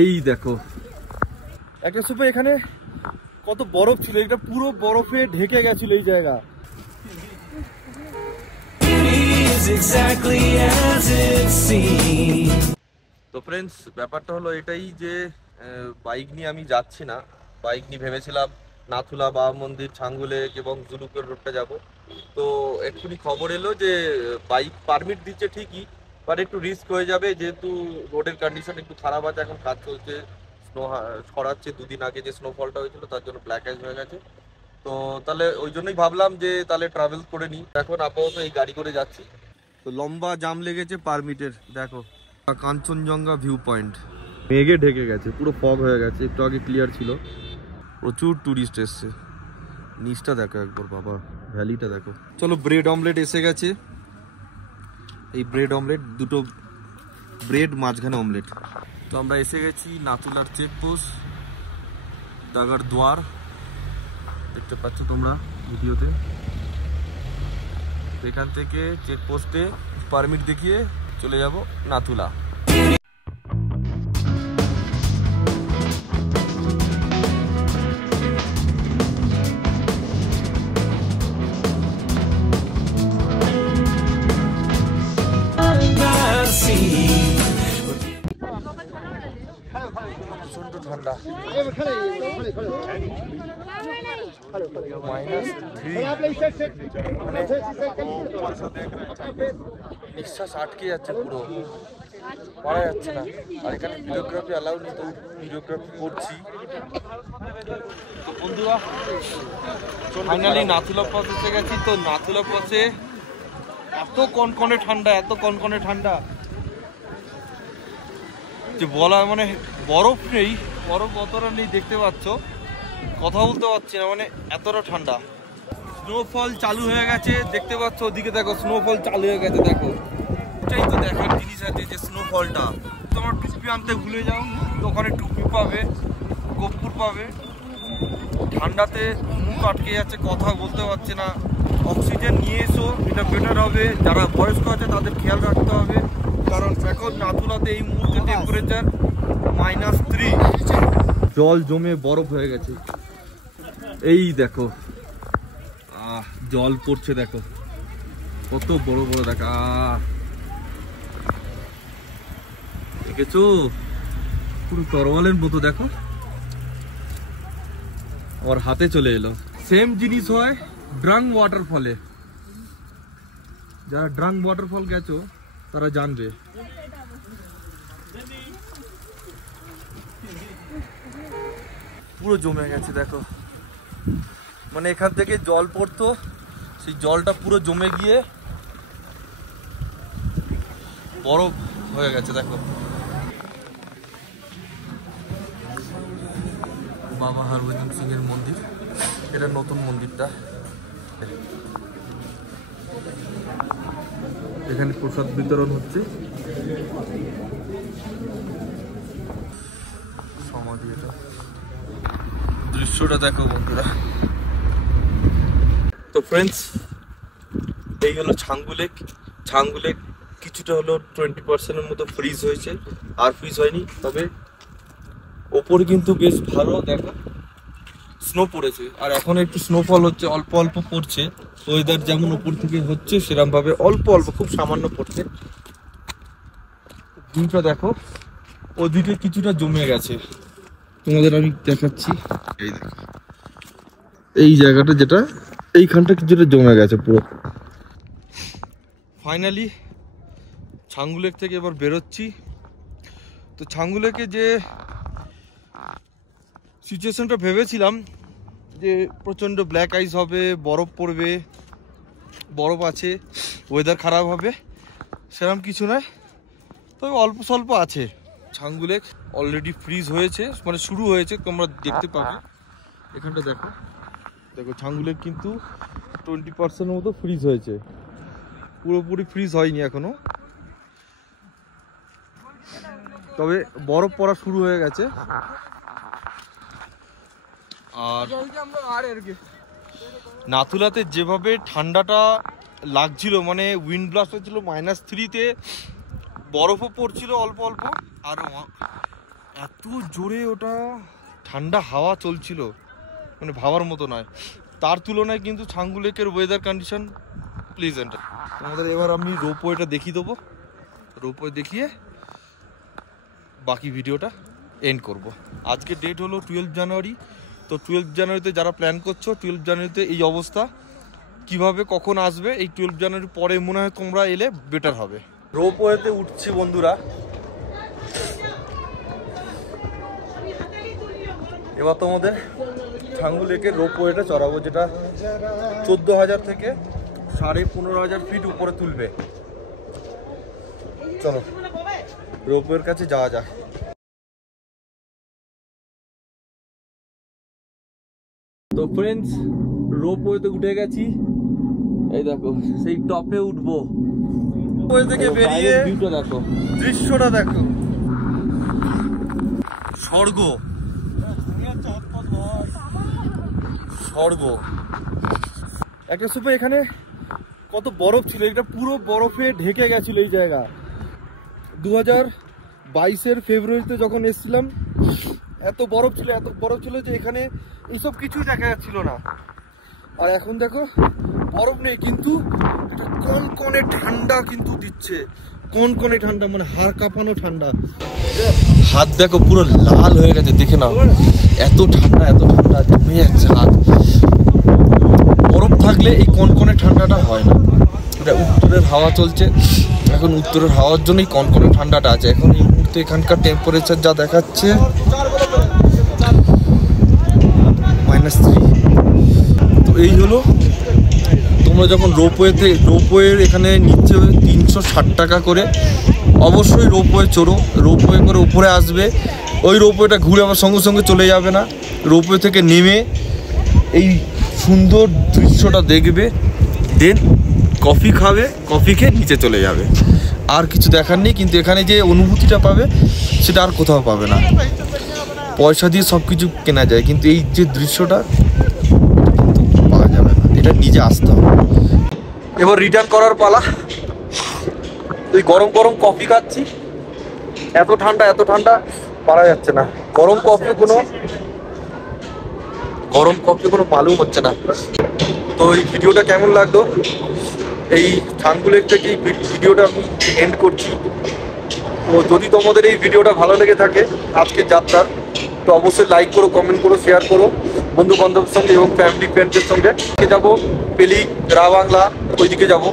এই দেখো একটা সময় এখানে কত বরফ ছিল, এটা পুরো বরফে ঢেকে গেছিল এই জায়গা। তো ফ্রেন্ডস ব্যাপারটা হলো এটাই যে বাইক নিয়ে আমি যাচ্ছি না। বাইক নিয়ে ভেবেছিলাম নাথুলা, বাবা মন্দির, ছাঙ্গুলেক এবং জুলুকের রোডটা যাব। তো এক্ষুনি খবর এলো যে বাইক পারমিট দিচ্ছে ঠিকই, বাট একটু রিস্ক হয়ে যাবে যেহেতু রোডের কন্ডিশন একটু খারাপ আছে। এখন কাজ চলছে, স্নো ছড়াচ্ছে। দুদিন আগে যে স্নোফলটা হয়েছিল তার জন্য ব্ল্যাক আইস হয়ে গেছে। তো তাহলে ওই জন্যই ভাবলাম যে তাহলে ট্রাভেল করে নিই। এখন আপাতত এই গাড়ি করে যাচ্ছি। তো লম্বা জাম লেগেছে পারমিটের। দেখো কাঞ্চনজঙ্ঘা ভিউ পয়েন্ট মেঘে ঢেকে গেছে, পুরো ফগ হয়ে গেছে। একটু আগে ক্লিয়ার ছিল। প্রচুর টুরিস্ট এসছে। নিচটা দেখো একবার, বাবা ভ্যালিটা দেখো। চলো ব্রেড অমলেট এসে গেছে। এই ব্রেড অমলেট, দুটো ব্রেড মাঝখানে অমলেট। তো আমরা এসে গেছি নাথুলার চেকপোস্ট, ডাগার দ্বার দেখতে পাচ্ছ তোমরা ভিডিওতে। এখান থেকে চেকপোস্টে পারমিট দেখিয়ে চলে যাব নাথুলা। প্রচন্ড ঠান্ডা, নিঃশ্বাস আটকে যাচ্ছে, পুরো পারা যাচ্ছে না। আর এখানে ভিডিওগ্রাফি অ্যালাউ নেই, তো ভিডিওগ্রাফি করছি। তো বন্ধুরা ফাইনালি নাথুলা পাস এসে গেছি। তো নাথুলা পাসে এত কনকনে ঠান্ডা, এত কনকনে ঠান্ডা যে বলা, মানে বরফ নেই, বরফ অতটা নেই, দেখতে পাচ্ছ, কথা বলতে পারছি না, মানে এতটা ঠান্ডা। স্নোফল চালু হয়ে গেছে, দেখতে পাচ্ছ ওদিকে দেখো স্নোফল চালু হয়ে গেছে। দেখো এটাই তো দেখার জিনিস আছে যে স্নোফলটা। তোমার টুপি আনতে ভুলে যাও, তো ওখানে টুপি পাবে, কর্পূর পাবে। ঠান্ডাতে মুখ আটকে যাচ্ছে, কথা বলতে পারছে না। অক্সিজেন নিয়ে এসো, এটা বেটার হবে। যারা বয়স্ক আছে তাদের খেয়াল রাখতে হবে, কারণ এখন নাথুলাতে এই মুহূর্তে টেম্পারেচার -3। জল জমে বরফ হয়ে গেছে। এই দেখো জল পড়ছে, দেখো কত বড় বড়, দেখা দেখেছো, পুরো তরোয়ালের মতো। দেখো আমার হাতে চলে এলো। সেম জিনিস হয় ড্রাং ওয়াটারফলে। যারা ড্রাং ওয়াটারফল গেছো তারা জানবে। পুরো জমে গেছে দেখো, মানে এখান থেকে জল পড়তো, সেই জলটা পুরো জমে গিয়ে বরফ হয়ে গেছে। দেখো বাবা হরভজন সিং এর মন্দির, এটা নতুন মন্দিরটা। এখানে প্রসাদ বিতরণ হচ্ছে। সমাধি, এটা দৃশ্যটা দেখো বন্ধুরা। তো ফ্রেন্ডস এই হলো ছাঙ্গুলেক। ছাঙ্গুলেক কিছুটা হলো 20% মতো ফ্রিজ হয়েছে, আর ফ্রিজ হয়নি। তবে ওপরে কিন্তু বেশ ভালো দেখো স্নো পড়েছে, আর এখন একটু স্নোফল হচ্ছে, অল্প অল্প পড়ছে। ওয়েদার যেমন উপর থেকে হচ্ছে সেরকম ভাবে অল্প অল্প, খুব সামান্য পড়ছে। ভিউটা দেখো, ওদিকে কিছুটা জমে গেছে, তোমাদের আমি দেখাচ্ছি। এই দেখো এই জায়গাটা, যেটা এইখানটা কিছুটা জমে গেছে পুরো। ফাইনালি ছাঙ্গুলেক থেকে এবার বেরোচ্ছি। তো ছাঙ্গুলেকে যে সিচুয়েশনটা ভেবেছিলাম যে প্রচণ্ড ব্ল্যাক আইস হবে, বরফ পড়বে, বরফ আছে, ওয়েদার খারাপ হবে, সেরকম কিছু নয়। তবে অল্প স্বল্প আছে। ছাঙ্গুলেক অলরেডি ফ্রিজ হয়েছে, মানে শুরু হয়েছে, তোমরা দেখতে পাবে। এখানটা দেখো, দেখো ছাঙ্গুলেক কিন্তু 20% মতো ফ্রিজ হয়েছে, পুরোপুরি ফ্রিজ হয়নি এখনো। তবে বরফ পড়া শুরু হয়ে গেছে। আর নাথুলাতে যেভাবে ঠান্ডাটা লাগছিল, মানে উইন্ড ব্লাস্ট হচ্ছিল -3-তে, বরফও পড়ছিল অল্প অল্প। আর এত জোরে ওটা ঠান্ডা হাওয়া চলছিল, মানে ভাবার মতো নয়। তার তুলনায় কিন্তু ছাঙ্গু লেকের ওয়েদার কন্ডিশন প্লিজেন্ট। তোমাদের এবার আমি রোপওয়েটা দেখিয়ে দেবো, রোপওয়ে দেখিয়ে বাকি ভিডিওটা এন্ড করব। আজকে ডেট হলো 12 জানুয়ারি। তো 12 জানুয়ারিতে যারা প্ল্যান করছো, 12 জানুয়ারিতে এই অবস্থা, কিভাবে কখন আসবে এই 12 জানুয়ারি পরে মনে হয় তোমরা এলে বেটার হবে। রোপওয়েতে উঠছি বন্ধুরা। এবার তোমাদের ছাঙ্গু লেকের রোপওয়েটা চড়াবো, যেটা 14,000 থেকে 15,500 ফিট উপরে তুলবে। চলো রোপওয়ের কাছে যাওয়া যাক। তো ফ্রেন্ডস, রোপওয়েতে উঠে গেছি। এই দেখো সেই টপে উঠবো, রোপওয়ে থেকে বেরিয়ে ভিউটা দেখো, দৃশ্যটা দেখো, স্বর্গ স্বর্গ। একটা সুপার এখানে কত বরফ ছিল, এটা পুরো বরফে ঢেকে গেছিল এই জায়গা। 2022-এর ফেব্রুয়ারিতে যখন এসেছিলাম এত বরফ ছিল যে এখানে এইসব কিছুই দেখা যাচ্ছিল না। আর এখন দেখো বরফ নেই, কিন্তু একটা কনকনে ঠান্ডা কিন্তু দিচ্ছে, কনকনে ঠান্ডা, মানে হাড় কাঁপানো ঠান্ডা। হাত দেখো পুরো লাল হয়ে গেছে, দেখে নাও, এত ঠান্ডা জমে যাচ্ছে হাত। বরফ থাকলে এই কনকনে ঠান্ডাটা হয় না। এটা উত্তরের হাওয়া চলছে, এখন উত্তরের হাওয়ার জন্যই কনকনে ঠান্ডাটা আছে। এখন এই মুহূর্তে এখানকার টেম্পারেচার যা দেখাচ্ছে -3। তো এই হলো, তোমরা যখন রোপওয়ের এখানে নিচ্ছে 360 টাকা করে, অবশ্যই রোপওয়ে চড়ো। রোপওয়ে করে উপরে আসবে, ওই রোপওয়েটা ঘুরে আবার সঙ্গে সঙ্গে চলে যাবে না। রোপওয়ে থেকে নেমে এই সুন্দর দৃশ্যটা দেখবে, দেন কফি খাবে, কফি খেয়ে নিচে চলে যাবে। আর কিছু দেখার নেই, কিন্তু এখানে যে অনুভূতিটা পাবে সেটা আর কোথাও পাবে না। পয়সা দিয়ে সব কিছু কেনা যায়, কিন্তু এই যে দৃশ্যটা পাওয়া যাবে না, এটা নিজে আসতে হবে। এবার রিটার্ন করার পালা। তুই গরম গরম কফি খাচ্ছি, এত ঠান্ডা পারা যাচ্ছে না। গরম কফি কোনো মালুম হচ্ছে না। তো এই ভিডিওটা কেমন লাগলো, এই ছাঙ্গু লেক থেকে এই ভিডিওটা আমি এন্ড করছি। তো যদি তোমাদের এই ভিডিওটা ভালো লেগে থাকে আজকের যাত্রার, তো অবশ্যই লাইক করো, কমেন্ট করো, শেয়ার করো বন্ধু বান্ধবের সঙ্গে এবং ফ্যামিলি ফ্রেন্ডসের সঙ্গে। যাবো পেলিক, রাবাংলা, ওইদিকে যাবো,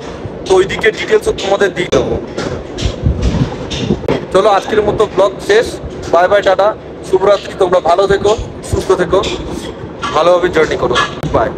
তো ওইদিকে ডিটেলসও তোমাদের দিয়ে দেবো। চলো আজকের মতো ব্লগ শেষ। বাই বাই, টাটা, শুভরাত্রি। তোমরা ভালো থেকো, সুস্থ থেকো, ভালোভাবে জার্নি করো। বাই।